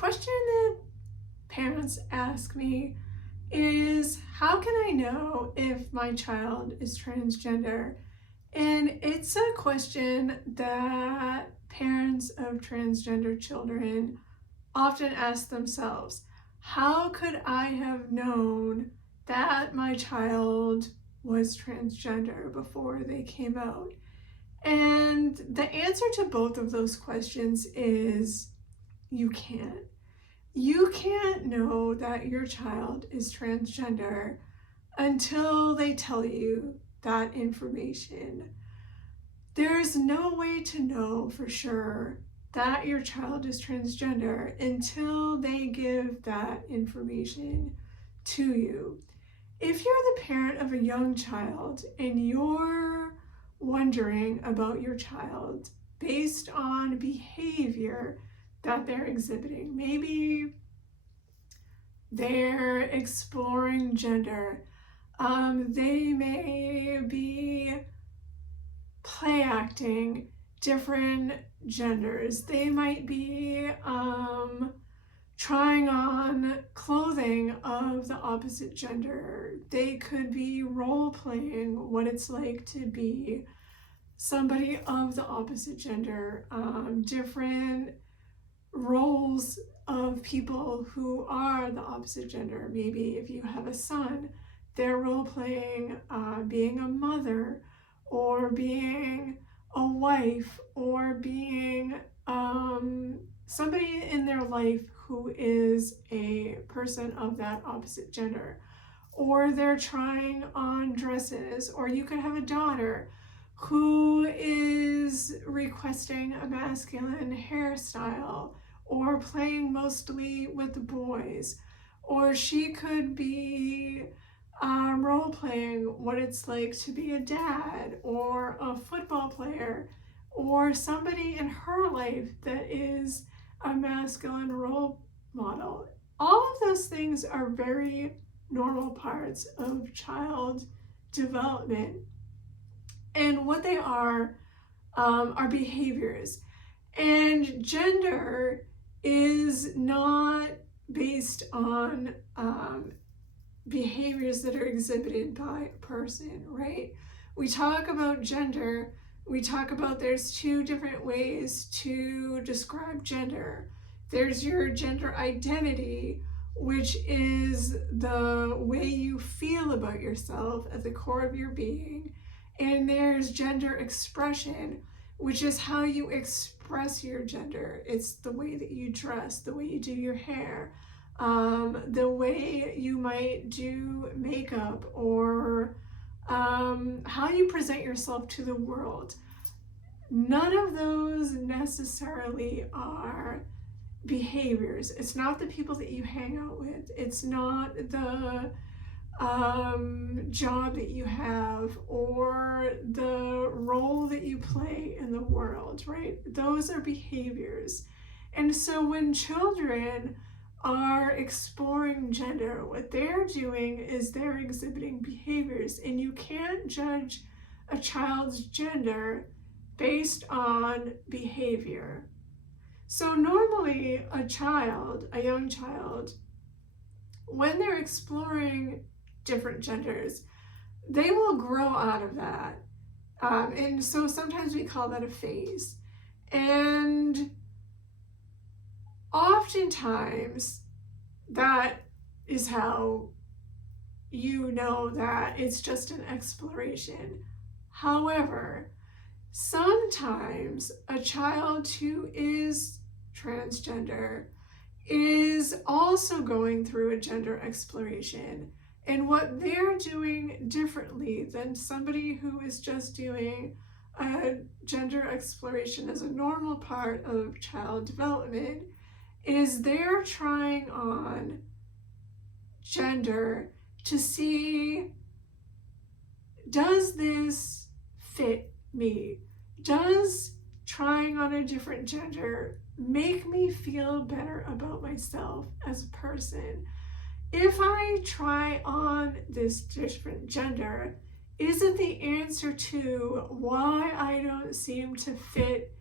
question that parents ask me is, how can I know if my child is transgender? And it's a question that parents of transgender children often ask themselves. How could I have known that my child was transgender before they came out? And the answer to both of those questions is you can't. You can't know that your child is transgender until they tell you that information. There's no way to know for sure that your child is transgender until they give that information to you. If you're the parent of a young child and you're wondering about your child based on behavior that they're exhibiting, maybe they're exploring gender, they may be play acting different genders, they might be trying on clothing of the opposite gender, they could be role playing what it's like to be somebody of the opposite gender, different roles of people who are the opposite gender. Maybe if you have a son, they're role playing being a mother, or being a wife, or being somebody in their life who is a person of that opposite gender. Or they're trying on dresses, or you could have a daughter who is requesting a masculine hairstyle, or playing mostly with boys, or she could be role playing what it's like to be a dad, or a football player, or somebody in her life that is a masculine role model. All of those things are very normal parts of child development. And what they are behaviors. And gender is not based on behaviors that are exhibited by a person, right? We talk about gender, we talk about there's two different ways to describe gender. There's your gender identity, which is the way you feel about yourself at the core of your being. And there's gender expression, which is how you express your gender. It's the way that you dress, the way you do your hair, the way you might do makeup, or how you present yourself to the world. None of those necessarily are behaviors. It's not the people that you hang out with. It's not the job that you have, or the role that you play in the world, right? Those are behaviors. And so when children are exploring gender, what they're doing is they're exhibiting behaviors, and you can't judge a child's gender based on behavior. So normally a young child, when they're exploring different genders, they will grow out of that. And so sometimes we call that a phase. And oftentimes that is how you know that it's just an exploration. However, sometimes a child who is transgender is also going through a gender exploration. And what they're doing differently than somebody who is just doing a gender exploration as a normal part of child development is they're trying on gender to see, does this fit me? Does trying on a different gender make me feel better about myself as a person? If I try on this different gender, is it the answer to why I don't seem to fit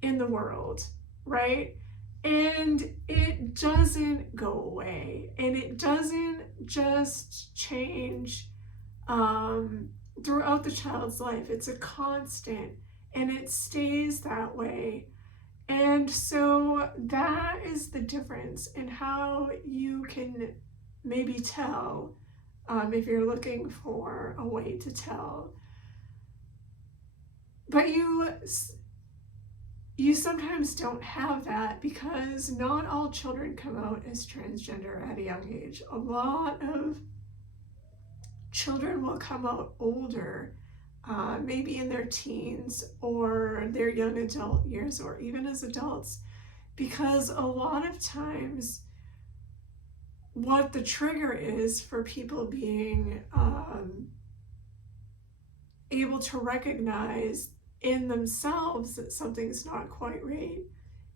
in the world, right? And it doesn't go away, and it doesn't just change throughout the child's life. It's a constant, and it stays that way. And so that is the difference in how you can maybe tell, if you're looking for a way to tell. But you sometimes don't have that because not all children come out as transgender at a young age. A lot of children will come out older, maybe in their teens or their young adult years, or even as adults, because a lot of times what the trigger is for people being able to recognize in themselves that something's not quite right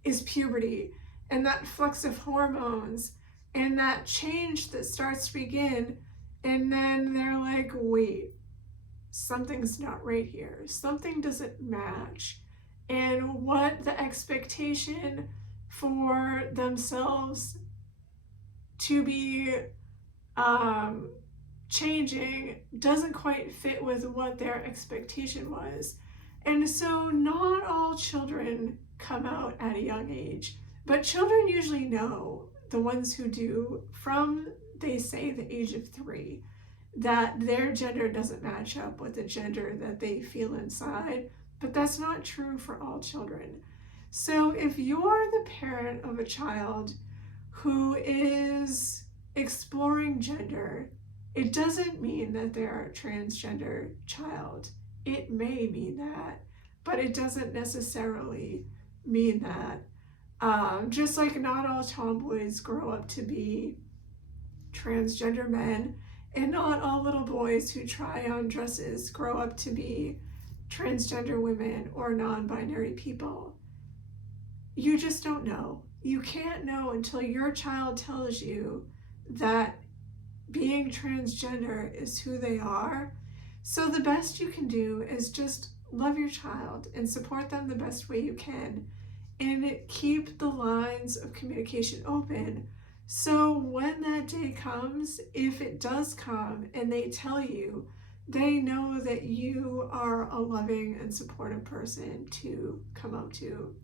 is puberty, and that flux of hormones and that change that starts to begin. And then they're like, wait, something's not right here. Something doesn't match. And what the expectation for themselves to be um, changing doesn't quite fit with what their expectation was. And so not all children come out at a young age, but children usually know, the ones who do, from they say the age of 3, that their gender doesn't match up with the gender that they feel inside. But that's not true for all children. So if you're the parent of a child who is exploring gender, it doesn't mean that they're a transgender child. It may mean that, but it doesn't necessarily mean that. Just like not all tomboys grow up to be transgender men, and not all little boys who try on dresses grow up to be transgender women or non-binary people. You just don't know. You can't know until your child tells you that being transgender is who they are. So the best you can do is just love your child and support them the best way you can, and keep the lines of communication open. So when that day comes, if it does come and they tell you, they know that you are a loving and supportive person to come out to.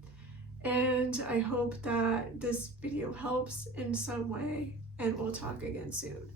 And I hope that this video helps in some way, and we'll talk again soon.